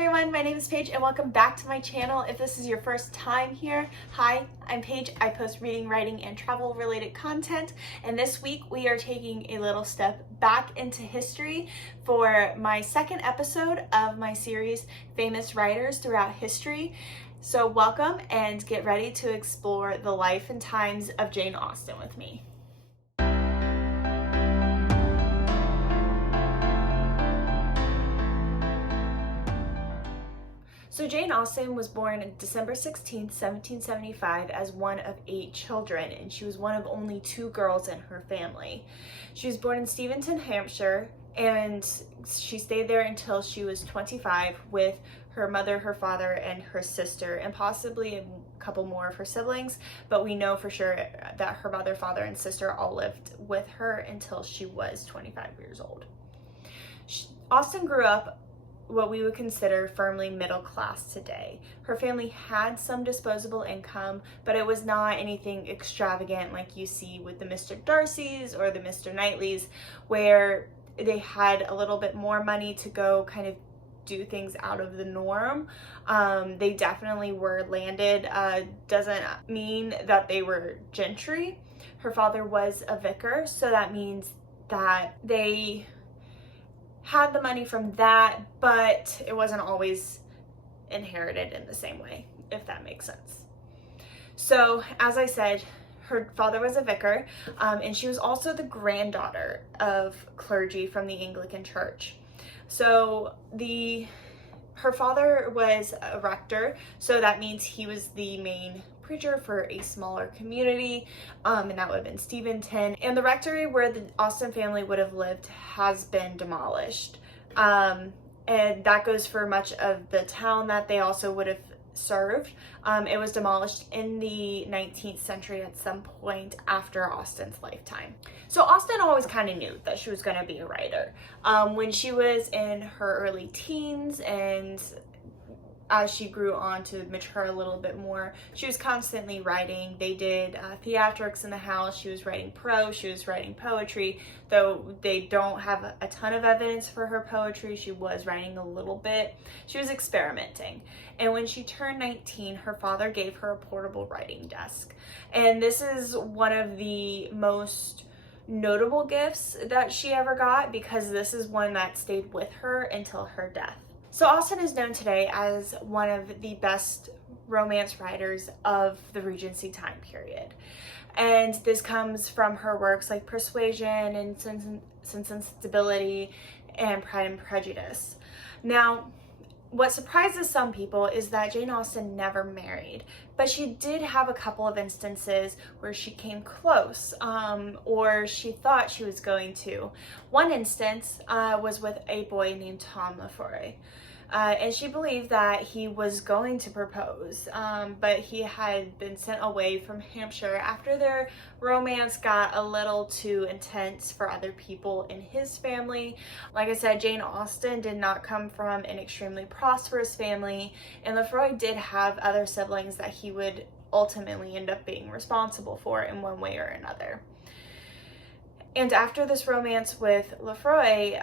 everyone, my name is Paige and welcome back to my channel. If this is your first time here, hi, I'm Paige. I post reading, writing, and travel related content, and this week we are taking a little step back into history for my second episode of my series, Famous Writers Throughout History. So welcome and get ready to explore the life and times of Jane Austen with me. So Jane Austen was born December 16th, 1775 as one of 8 children, and she was one of only 2 girls in her family. She was born in Steventon, Hampshire, and she stayed there until she was 25 with her mother, her father, and her sister, and possibly a couple more of her siblings, but we know for sure that her mother, father, and sister all lived with her until she was 25 years old. Austen grew up what we would consider firmly middle class today. Her family had some disposable income, but it was not anything extravagant like you see with the Mr. Darcys or the Mr. Knightleys, where they had a little bit more money to go kind of do things out of the norm. They definitely were landed. Doesn't mean that they were gentry. Her father was a vicar, so that means that they had the money from that, but it wasn't always inherited in the same way, if that makes sense. So, as I said, her father was a vicar, and she was also the granddaughter of clergy from the Anglican Church. So her father was a rector, so that means he was the main preacher for a smaller community, and that would have been Steventon. And the rectory where the Austen family would have lived has been demolished, and that goes for much of the town that they also would have served. It was demolished in the 19th century at some point after Austen's lifetime. So Austen always kind of knew that she was going to be a writer. When she was in her early teens and as she grew on to mature a little bit more, she was constantly writing. They did theatrics in the house. She was writing prose, she was writing poetry, though they don't have a ton of evidence for her poetry. She was writing a little bit. She was experimenting. And when she turned 19, her father gave her a portable writing desk. And this is one of the most notable gifts that she ever got, because this is one that stayed with her until her death. So Austen is known today as one of the best romance writers of the Regency time period. And this comes from her works like Persuasion and Sense and Sensibility and Pride and Prejudice. Now, what surprises some people is that Jane Austen never married, but she did have a couple of instances where she came close, or she thought she was going to. One instance was with a boy named Tom Lefroy. And she believed that he was going to propose, but he had been sent away from Hampshire after their romance got a little too intense for other people in his family. Like I said, Jane Austen did not come from an extremely prosperous family, and Lefroy did have other siblings that he would ultimately end up being responsible for in one way or another. And after this romance with Lefroy,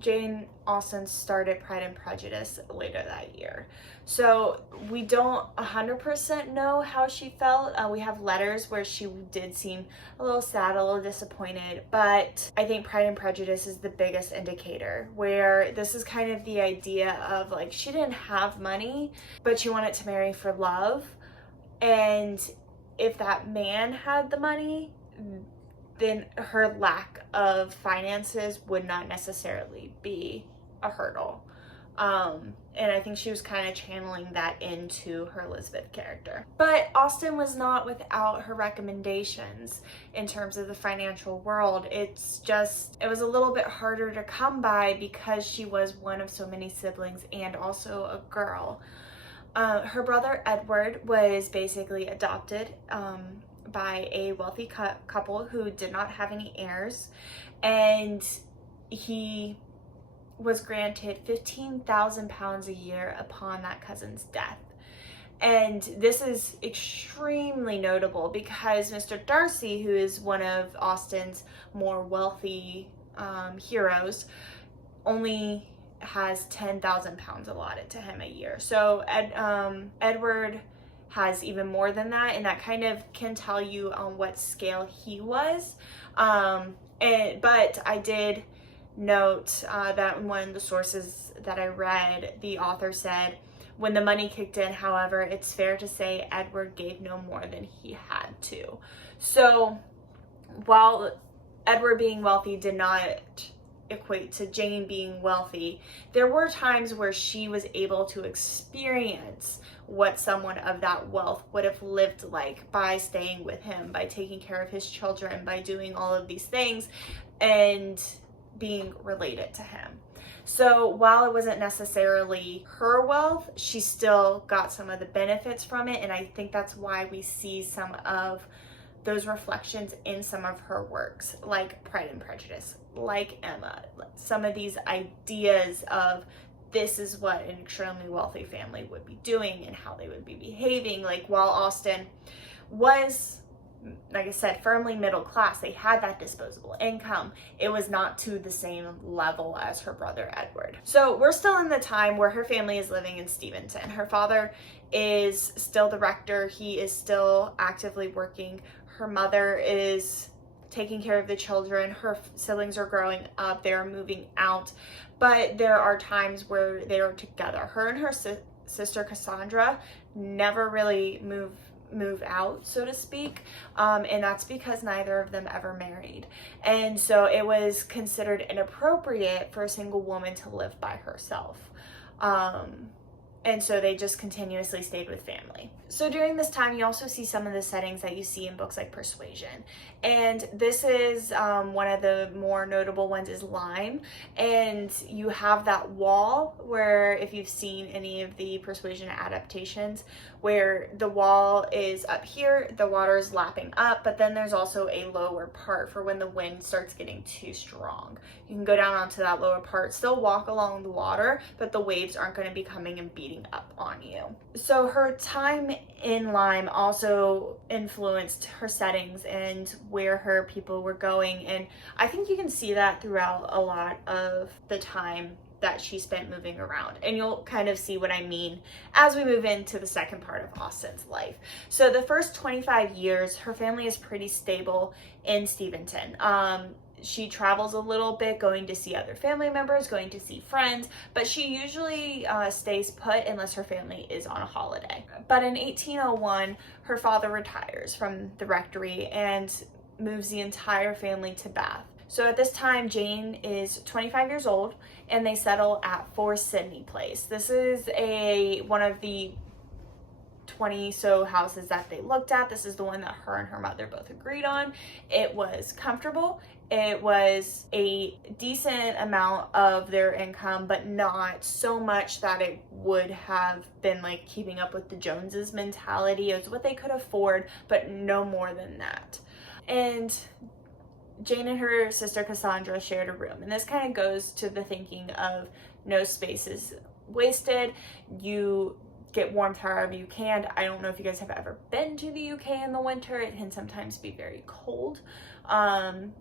Jane Austen started Pride and Prejudice later that year. So we don't 100% know how she felt. We have letters where she did seem a little sad, a little disappointed, but I think Pride and Prejudice is the biggest indicator, where this is kind of the idea of like, she didn't have money, but she wanted to marry for love. And if that man had the money, then her lack of finances would not necessarily be a hurdle. And I think she was kind of channeling that into her Elizabeth character. But Austen was not without her recommendations in terms of the financial world. It was a little bit harder to come by because she was one of so many siblings and also a girl. Her brother Edward was basically adopted by a wealthy couple who did not have any heirs, and he was granted £15,000 a year upon that cousin's death. And this is extremely notable because Mr. Darcy, who is one of Austen's more wealthy heroes, only has 10,000 pounds allotted to him a year. So Edward has even more than that, and that kind of can tell you on what scale he was. But I did note that in one of the sources that I read, the author said, when the money kicked in, however, it's fair to say Edward gave no more than he had to. So while Edward being wealthy did not equate to Jane being wealthy, there were times where she was able to experience what someone of that wealth would have lived like by staying with him, by taking care of his children, by doing all of these things and being related to him. So while it wasn't necessarily her wealth, she still got some of the benefits from it, and I think that's why we see some of those reflections in some of her works, like Pride and Prejudice, like Emma, some of these ideas of this is what an extremely wealthy family would be doing and how they would be behaving. Like while Austen was, like I said, firmly middle class, they had that disposable income. It was not to the same level as her brother Edward. So we're still in the time where her family is living in Steventon. Her father is still the rector. He is still actively working. Her mother is taking care of the children. Her siblings are growing up. They are moving out. But there are times where they are together. Her and her sister Cassandra never really move out, so to speak, and that's because neither of them ever married, and so it was considered inappropriate for a single woman to live by herself, and so they just continuously stayed with family. So during this time, you also see some of the settings that you see in books like Persuasion, and this is one of the more notable ones is Lyme, and you have that wall where, if you've seen any of the Persuasion adaptations, where the wall is up here, the water is lapping up, but then there's also a lower part for when the wind starts getting too strong. You can go down onto that lower part, still walk along the water, but the waves aren't going to be coming and beating up on you. So her time in Lyme also influenced her settings and where her people were going, and I think you can see that throughout a lot of the time that she spent moving around, and you'll kind of see what I mean as we move into the second part of Austen's life. So the first 25 years, her family is pretty stable in Steventon. She travels a little bit, going to see other family members, going to see friends, but she usually stays put unless her family is on a holiday. But in 1801, her father retires from the rectory and moves the entire family to Bath. So at this time, Jane is 25 years old, and they settle at 4 Sydney Place. This is one of the 20 so houses that they looked at. This is the one that her and her mother both agreed on. It was comfortable. It was a decent amount of their income, but not so much that it would have been like keeping up with the Joneses mentality. It was what they could afford, but no more than that. And Jane and her sister Cassandra shared a room, and this kind of goes to the thinking of no space is wasted. You get warmth however you can. I don't know if you guys have ever been to the UK in the winter. It can sometimes be very cold,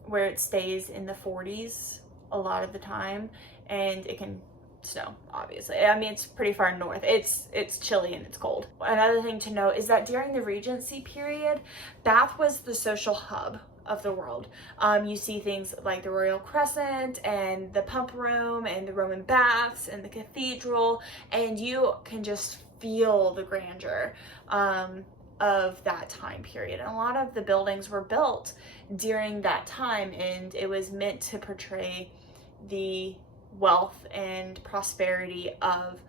where it stays in the 40s a lot of the time, and it can snow, obviously. I mean, it's pretty far north. It's chilly and it's cold. Another thing to note is that during the Regency period, Bath was the social hub of the world. You see things like the Royal Crescent and the Pump Room and the Roman Baths and the cathedral, and you can just feel the grandeur of that time period. And a lot of the buildings were built during that time, and it was meant to portray the wealth and prosperity of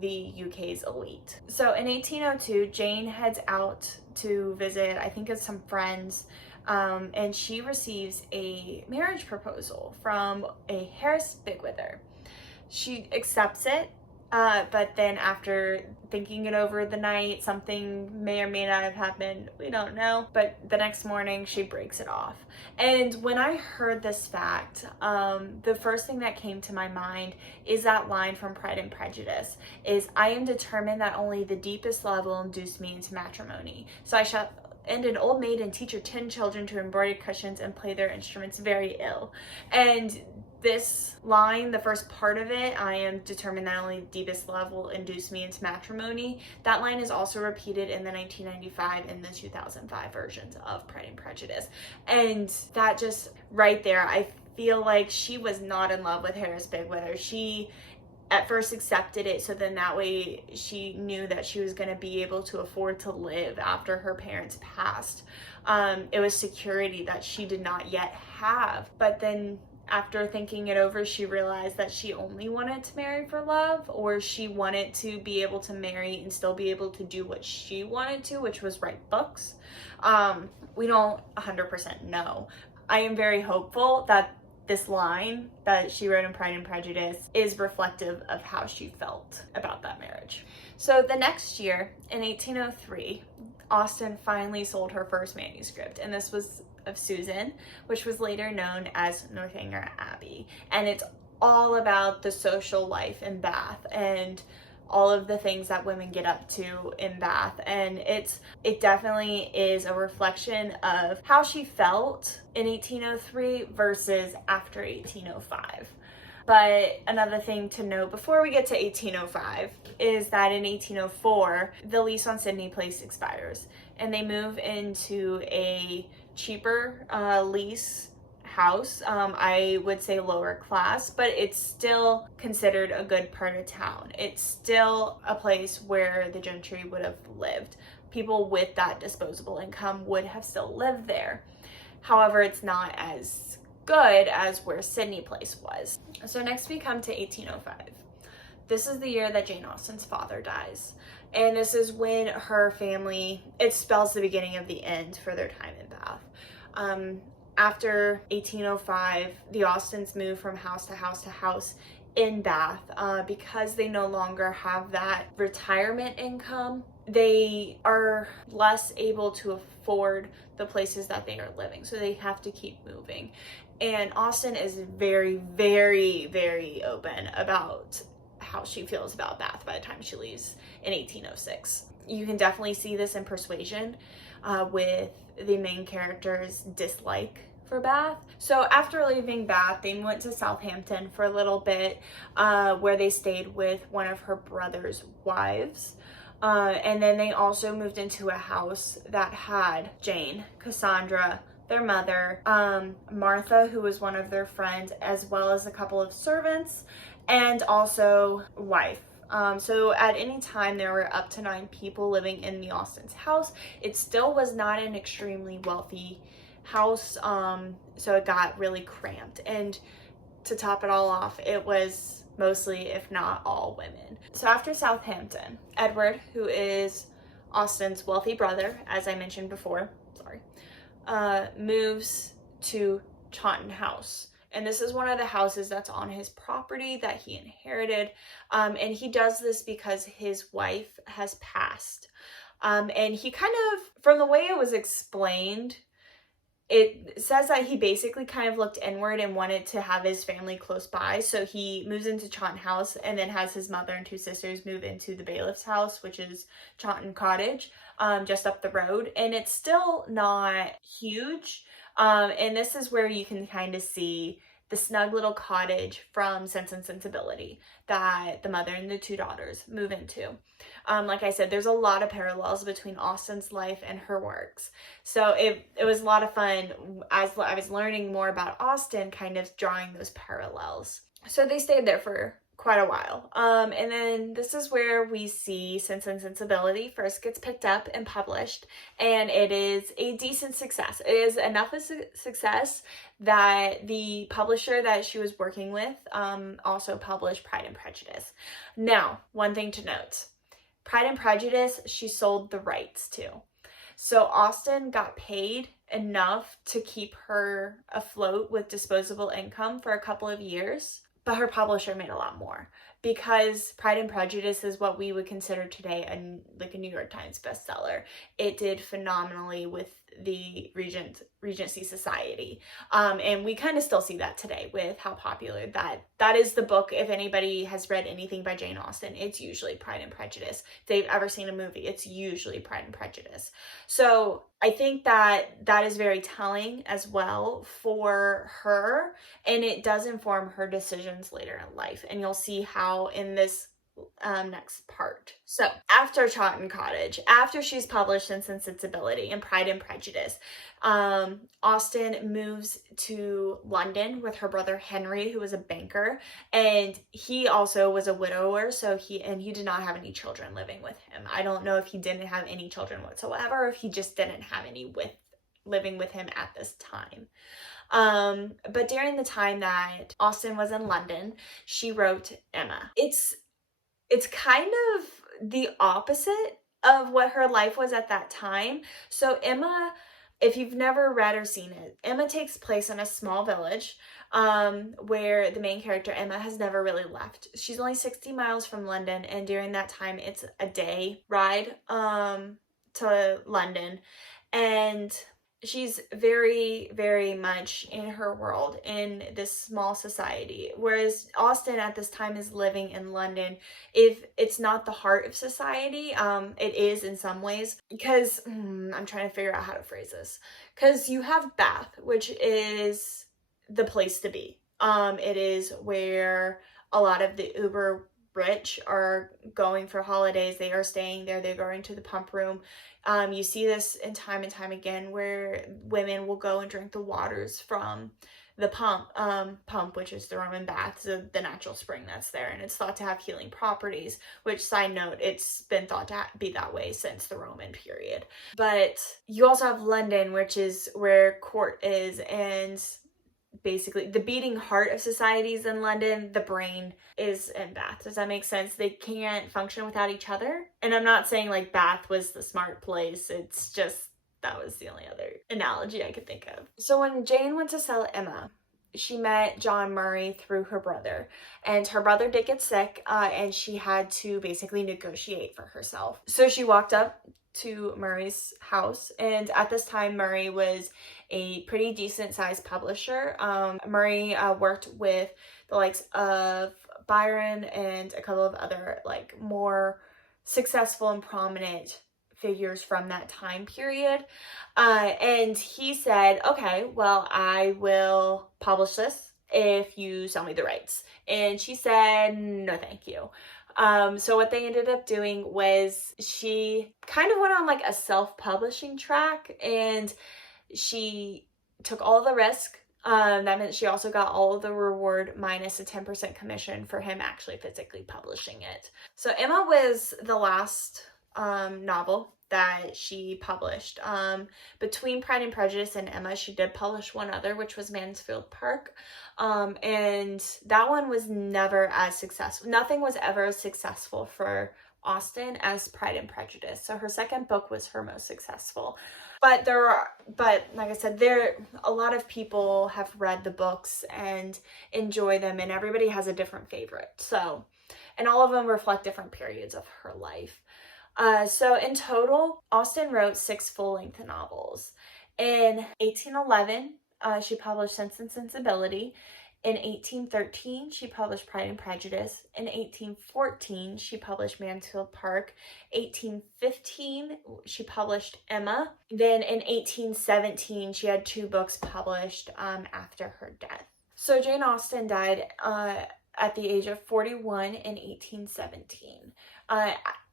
the UK's elite. So in 1802, Jane heads out to visit, I think it's some friends, and she receives a marriage proposal from a Harris Bigwither. She accepts it, but then after thinking it over the night, something may or may not have happened, we don't know, but the next morning she breaks it off. And when I heard this fact, the first thing that came to my mind is that line from Pride and Prejudice, is I am determined that only the deepest love will induce me into matrimony. So I shall end an old maid and teach her 10 children to embroider cushions and play their instruments very ill. And This line, the first part of it, I am determined that only the deepest love will induce me into matrimony. That line is also repeated in the 1995 and the 2005 versions of Pride and Prejudice. And that just right there, I feel like she was not in love with Harris Bigwither. She at first accepted it, so then that way she knew that she was going to be able to afford to live after her parents passed. It was security that she did not yet have. But then after thinking it over, she realized that she only wanted to marry for love, or she wanted to be able to marry and still be able to do what she wanted to, which was write books. We don't 100% know. I am very hopeful that this line that she wrote in Pride and Prejudice is reflective of how she felt about that marriage. So the next year, in 1803, Austen finally sold her first manuscript, and this was of Susan, which was later known as Northanger Abbey. And it's all about the social life in Bath and all of the things that women get up to in Bath. And it definitely is a reflection of how she felt in 1803 versus after 1805. But another thing to note before we get to 1805 is that in 1804, the lease on Sydney Place expires and they move into a cheaper lease house. I would say lower class, but it's still considered a good part of town. It's still a place where the gentry would have lived. People with that disposable income would have still lived there. However, it's not as good as where Sydney Place was. So next we come to 1805. This is the year that Jane Austen's father dies. And this is when her family, it spells the beginning of the end for their time in Bath. After 1805, the Austens move from house to house to house in Bath because they no longer have that retirement income. They are less able to afford the places that they are living, so they have to keep moving. And Austen is very, very, very open about how she feels about Bath by the time she leaves in 1806. You can definitely see this in Persuasion with the main character's dislike for Bath. So after leaving Bath, they went to Southampton for a little bit where they stayed with one of her brother's wives. And then they also moved into a house that had Jane, Cassandra, their mother, Martha, who was one of their friends, as well as a couple of servants, and also wife. So at any time there were up to 9 people living in the Austen's house. It still was not an extremely wealthy house, so it got really cramped. And to top it all off, it was mostly, if not all, women. So after Southampton, Edward, who is Austen's wealthy brother, as I mentioned before, moves to Chawton House. And this is one of the houses that's on his property that he inherited. And he does this because his wife has passed. And he kind of, from the way it was explained, it says that he basically kind of looked inward and wanted to have his family close by. So he moves into Chawton House and then has his mother and 2 sisters move into the bailiff's house, which is Chawton Cottage, just up the road. And it's still not huge. And this is where you can kind of see the snug little cottage from Sense and Sensibility that the mother and the 2 daughters move into. Like I said, there's a lot of parallels between Austen's life and her works. So it was a lot of fun as I was learning more about Austen, kind of drawing those parallels. So they stayed there for quite a while. And then this is where we see Sense and Sensibility first gets picked up and published, and it is a decent success. It is enough of success that the publisher that she was working with also published Pride and Prejudice. Now, one thing to note, Pride and Prejudice, she sold the rights to. So Austen got paid enough to keep her afloat with disposable income for a couple of years, but her publisher made a lot more. because Pride and Prejudice is what we would consider today a New York Times bestseller. It did phenomenally with the Regency Society. And we kind of still see that today with how popular that is the book. If anybody has read anything by Jane Austen, it's usually Pride and Prejudice. If they've ever seen a movie, it's usually Pride and Prejudice. So I think that is very telling as well for her, and it does inform her decisions later in life. And you'll see how in this next part. So after Chawton Cottage, after she's published Sense and Sensibility and Pride and Prejudice, Austen moves to London with her brother Henry, who was a banker, and he also was a widower, so he did not have any children living with him. I don't know if he didn't have any children whatsoever, or if he just didn't have any living with him at this time. But during the time that Austen was in London, she wrote Emma. It's kind of the opposite of what her life was at that time. So Emma, if you've never read or seen it, Emma takes place in a small village where the main character, Emma, has never really left. She's only 60 miles from London, and during that time, it's a day ride to London. And she's very, very much in her world, in this small society. Whereas Austen at this time is living in London. If it's not the heart of society, it is in some ways. Because, I'm trying to figure out how to phrase this. Because you have Bath, which is the place to be. It is where a lot of the uber rich are going for holidays. They are staying there. They're going to the pump room. You see this in time and time again where women will go and drink the waters from the pump, which is the Roman baths, the natural spring that's there. And it's thought to have healing properties, which, side note, it's been thought to be that way since the Roman period. But you also have London, which is where court is, and basically the beating heart of societies in London. The brain is in Bath. Does that make sense? They can't function without each other. And I'm not saying like Bath was the smart place. It's just that was the only other analogy I could think of. So when Jane went to sell Emma, she met John Murray through her brother, and her brother did get sick, and she had to basically negotiate for herself. So she walked up to Murray's house, and at this time Murray was a pretty decent sized publisher. Murray worked with the likes of Byron and a couple of other like more successful and prominent figures from that time period. And he said, okay, well, I will publish this if you sell me the rights. And she said, no, thank you. So what they ended up doing was she kind of went on like a self-publishing track, and she took all the risk. That meant she also got all of the reward minus a 10% commission for him actually physically publishing it. So Emma was the last novel that she published. Between Pride and Prejudice and Emma, she did publish one other, which was Mansfield Park. And that one was never as successful. Nothing was ever as successful for Austen as Pride and Prejudice. So her second book was her most successful. But like I said, a lot of people have read the books and enjoy them, and everybody has a different favorite. So, and all of them reflect different periods of her life. So in total, Austen wrote 6 full-length novels. In 1811, she published Sense and Sensibility. In 1813, she published Pride and Prejudice. In 1814, she published Mansfield Park. 1815, she published Emma. Then in 1817, she had 2 books published after her death. So Jane Austen died at the age of 41 in 1817.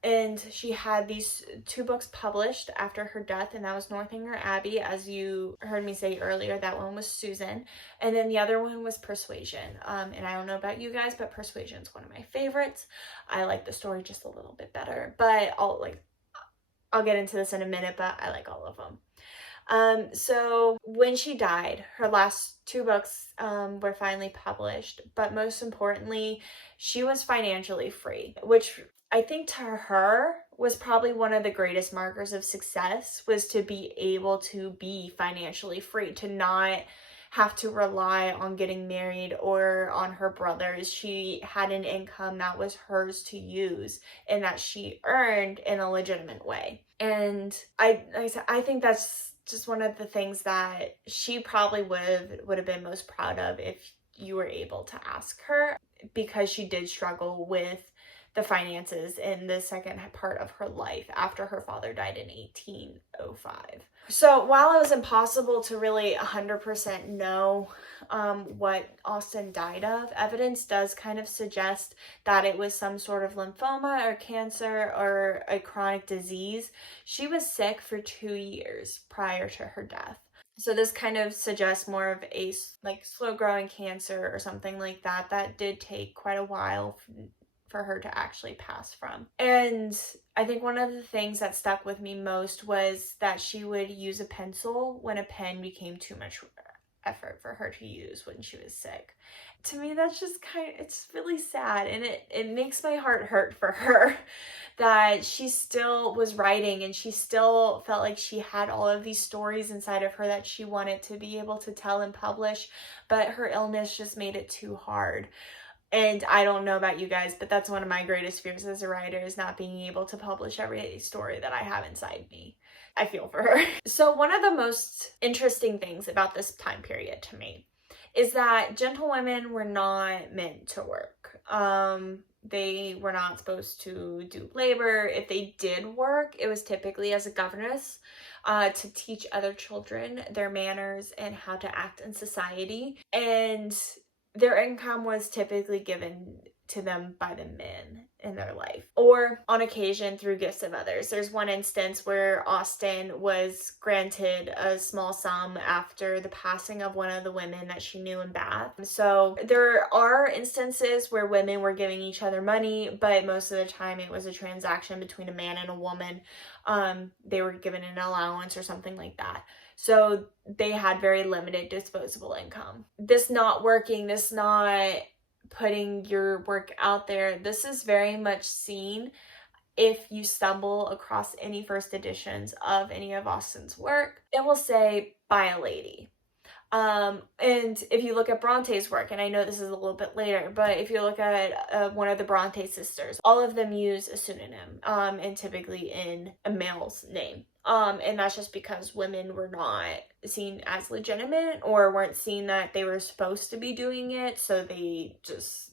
And she had these 2 books published after her death, and that was Northanger Abbey, as you heard me say earlier. That one was Susan, and then the other one was Persuasion. And I don't know about you guys, but Persuasion is one of my favorites. I like the story just a little bit better, but I'll get into this in a minute, but I like all of them. So when she died, her last 2 books were finally published, but most importantly, she was financially free, which I think to her was probably one of the greatest markers of success, was to be able to be financially free, to not have to rely on getting married or on her brothers. She had an income that was hers to use and that she earned in a legitimate way. And I think that's just one of the things that she probably would have been most proud of if you were able to ask her, because she did struggle with the finances in the second part of her life after her father died in 1805. So while it was impossible to really 100% know what Austen died of, evidence does kind of suggest that it was some sort of lymphoma or cancer or a chronic disease. She was sick for 2 years prior to her death. So this kind of suggests more of a slow growing cancer or something like that. That did take quite a while for her to actually pass from. And I think one of the things that stuck with me most was that she would use a pencil when a pen became too much effort for her to use when she was sick. To me, that's just it's really sad, and it makes my heart hurt for her that she still was writing and she still felt like she had all of these stories inside of her that she wanted to be able to tell and publish, but her illness just made it too hard. And I don't know about you guys, but that's one of my greatest fears as a writer, is not being able to publish every story that I have inside me. I feel for her. So one of the most interesting things about this time period to me is that gentlewomen were not meant to work. They were not supposed to do labor. If they did work, it was typically as a governess to teach other children their manners and how to act in society. And their income was typically given to them by the men in their life, or on occasion through gifts of others. There's one instance where Austen was granted a small sum after the passing of one of the women that she knew in Bath. So there are instances where women were giving each other money, but most of the time it was a transaction between a man and a woman. They were given an allowance or something like that. So they had very limited disposable income. This not working, this not putting your work out there, this is very much seen if you stumble across any first editions of any of Austen's work. It will say, by a lady. And if you look at Bronte's work, and I know this is a little bit later, but if you look at one of the Bronte sisters, all of them use a pseudonym, and typically in a male's name. And that's just because women were not seen as legitimate or weren't seen that they were supposed to be doing it, so they just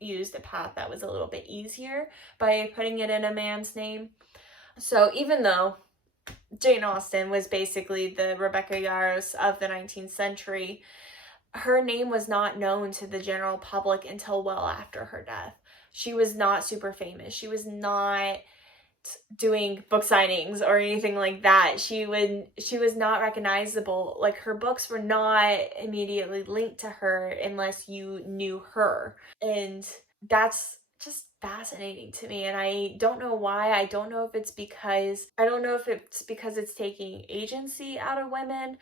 used a path that was a little bit easier by putting it in a man's name. So even though Jane Austen was basically the Rebecca Yarros of the 19th century, her name was not known to the general public until well after her death. She was not super famous. She was not doing book signings or anything like that. She was not recognizable. Like, her books were not immediately linked to her unless you knew her. And that's just fascinating to me, and I don't know why. I don't know if it's because it's taking agency out of women,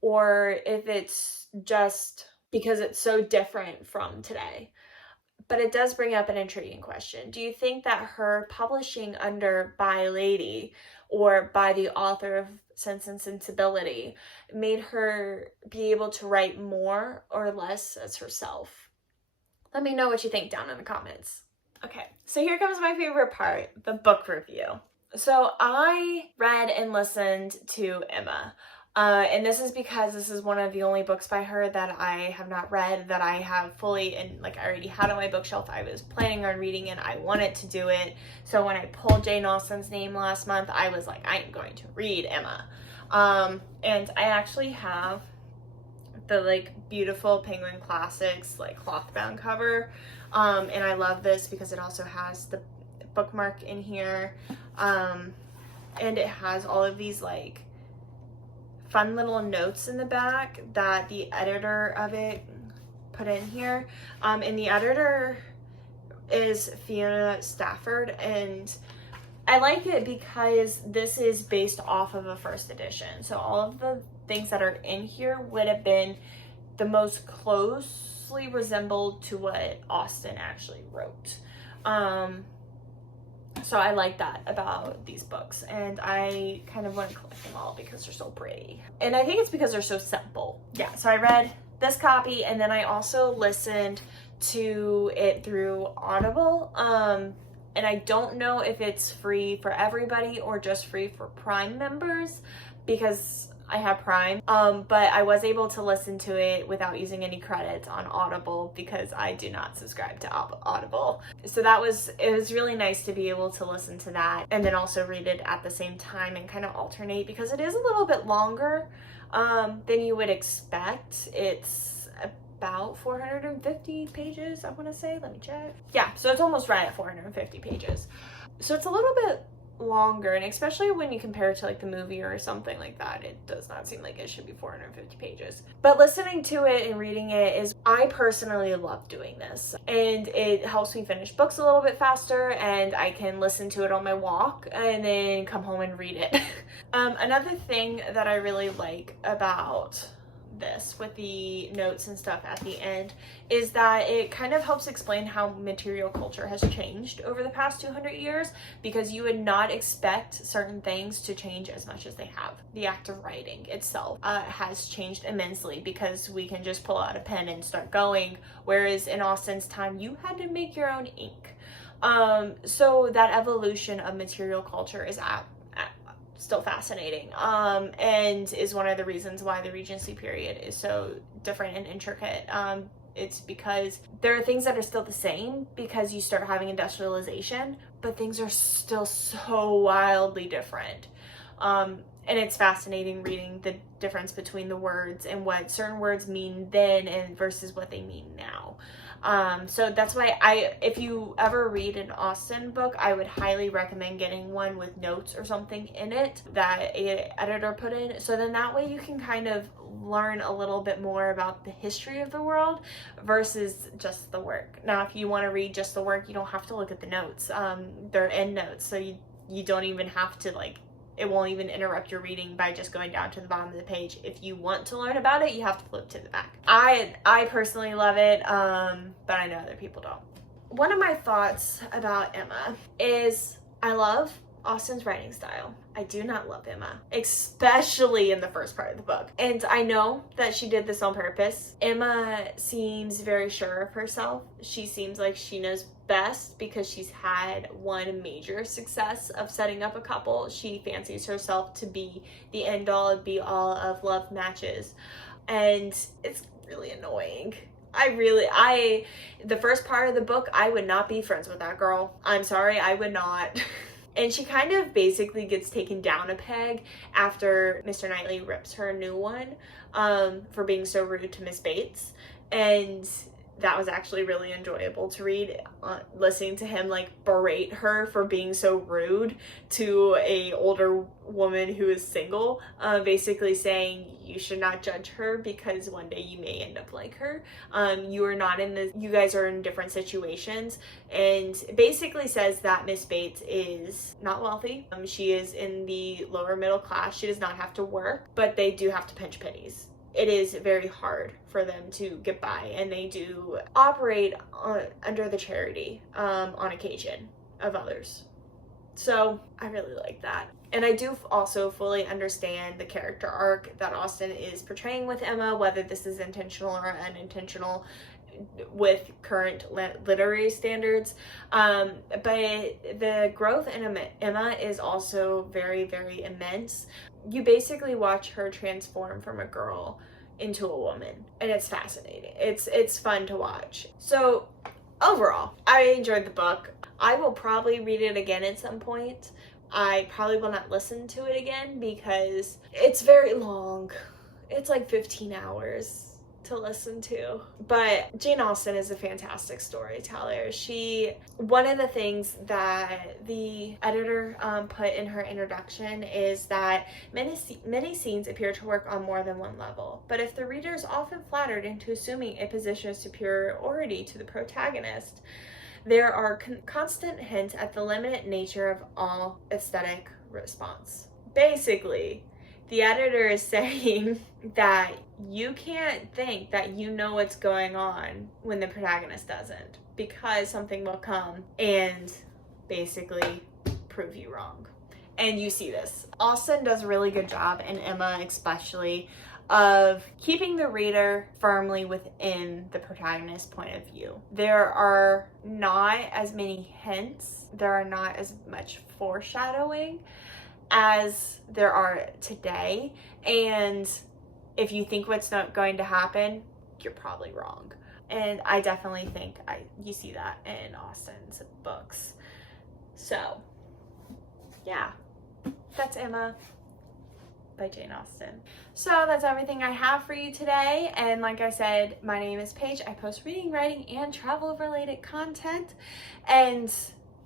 or if it's just because it's so different from today. But it does bring up an intriguing question. Do you think that her publishing under by lady or by the author of Sense and Sensibility made her be able to write more or less as herself? Let me know what you think down in the comments. Okay, so here comes my favorite part, the book review. So I read and listened to Emma. And this is because this is one of the only books by her that I have not read, that I have fully, and like, I already had on my bookshelf. I was planning on reading it. I wanted to do it. So when I pulled Jane Austen's name last month, I was like, I am going to read Emma. And I actually have the like beautiful Penguin Classics like cloth bound cover. And I love this because it also has the bookmark in here. And it has all of these like fun little notes in the back that the editor of it put in here. And the editor is Fiona Stafford, and I like it because this is based off of a first edition. So all of the things that are in here would have been the most closely resembled to what Austen actually wrote. So I like that about these books, and I kind of want to collect them all because they're so pretty. And I think it's because they're so simple. Yeah, so I read this copy, and then I also listened to it through Audible. And I don't know if it's free for everybody or just free for Prime members, because I have Prime, but I was able to listen to it without using any credits on Audible because I do not subscribe to Audible. So it was really nice to be able to listen to that and then also read it at the same time and kind of alternate, because it is a little bit longer than you would expect. It's about 450 pages, I want to say. Let me check. Yeah, so it's almost right at 450 pages. So it's a little bit longer, and especially when you compare it to like the movie or something like that, it does not seem like it should be 450 pages. But listening to it and reading it is, I personally love doing this, and it helps me finish books a little bit faster, and I can listen to it on my walk and then come home and read it. Another thing that I really like about this with the notes and stuff at the end is that it kind of helps explain how material culture has changed over the past 200 years, because you would not expect certain things to change as much as they have. The act of writing itself has changed immensely, because we can just pull out a pen and start going, whereas in Austen's time you had to make your own ink. So that evolution of material culture is still fascinating, and is one of the reasons why the Regency period is so different and intricate. It's because there are things that are still the same because you start having industrialization, but things are still so wildly different. And it's fascinating reading the difference between the words and what certain words mean then and versus what they mean now. So that's why if you ever read an Austen book, I would highly recommend getting one with notes or something in it that an editor put in. So then that way you can kind of learn a little bit more about the history of the world versus just the work. Now, if you want to read just the work, you don't have to look at the notes. They're end notes, so you don't even have to, like, it won't even interrupt your reading by just going down to the bottom of the page. If you want to learn about it, you have to flip to the back. I personally love it, but I know other people don't. One of my thoughts about Emma is I love Austen's writing style. I do not love Emma, especially in the first part of the book. And I know that she did this on purpose. Emma seems very sure of herself. She seems like she knows best because she's had one major success of setting up a couple. She fancies herself to be the end all and be all of love matches. And it's really annoying. The first part of the book, I would not be friends with that girl. I'm sorry, I would not. And she kind of basically gets taken down a peg after Mr. Knightley rips her a new one for being so rude to Miss Bates. And that was actually really enjoyable to read, listening to him like berate her for being so rude to a older woman who is single, basically saying you should not judge her because one day you may end up like her. You guys are in different situations, and basically says that Miss Bates is not wealthy. She is in the lower middle class. She does not have to work, but they do have to pinch pennies. It is very hard for them to get by, and they do operate under the charity on occasion of others. So I really like that. And I do also fully understand the character arc that Austen is portraying with Emma, whether this is intentional or unintentional with current literary standards. But the growth in Emma is also very, very immense. You basically watch her transform from a girl into a woman, and it's fascinating. It's fun to watch. So overall, I enjoyed the book. I will probably read it again at some point. I probably will not listen to it again because it's very long. It's like 15 hours to listen to. But Jane Austen is a fantastic storyteller. One of the things that the editor put in her introduction is that many scenes appear to work on more than one level, but if the reader is often flattered into assuming a position of superiority to the protagonist, there are constant hints at the limited nature of all aesthetic response. Basically, the editor is saying that you can't think that you know what's going on when the protagonist doesn't, because something will come and basically prove you wrong. And you see this. Austen does a really good job, and Emma especially, of keeping the reader firmly within the protagonist's point of view. There are not as many hints, there are not as much foreshadowing as there are today, and if you think what's not going to happen, you're probably wrong. And I definitely think you see that in Austen's books. So yeah, that's Emma by Jane Austen. So that's everything I have for you today. And like I said, my name is Paige. I post reading, writing, and travel related content. And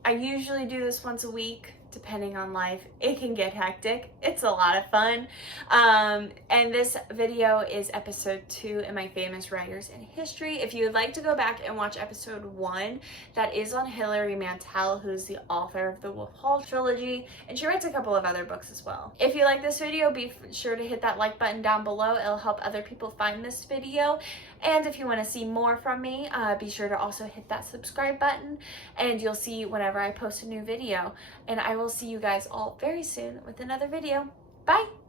I usually do this once a week, depending on life. It can get hectic. It's a lot of fun. And this video is episode 2 in my famous writers in history. If you would like to go back and watch episode 1, that is on Hilary Mantel, who's the author of the Wolf Hall trilogy, and she writes a couple of other books as well. If you like this video, be sure to hit that like button down below. It'll help other people find this video. And if you want to see more from me, be sure to also hit that subscribe button, and you'll see whenever I post a new video. And I will see you guys all very soon with another video. Bye!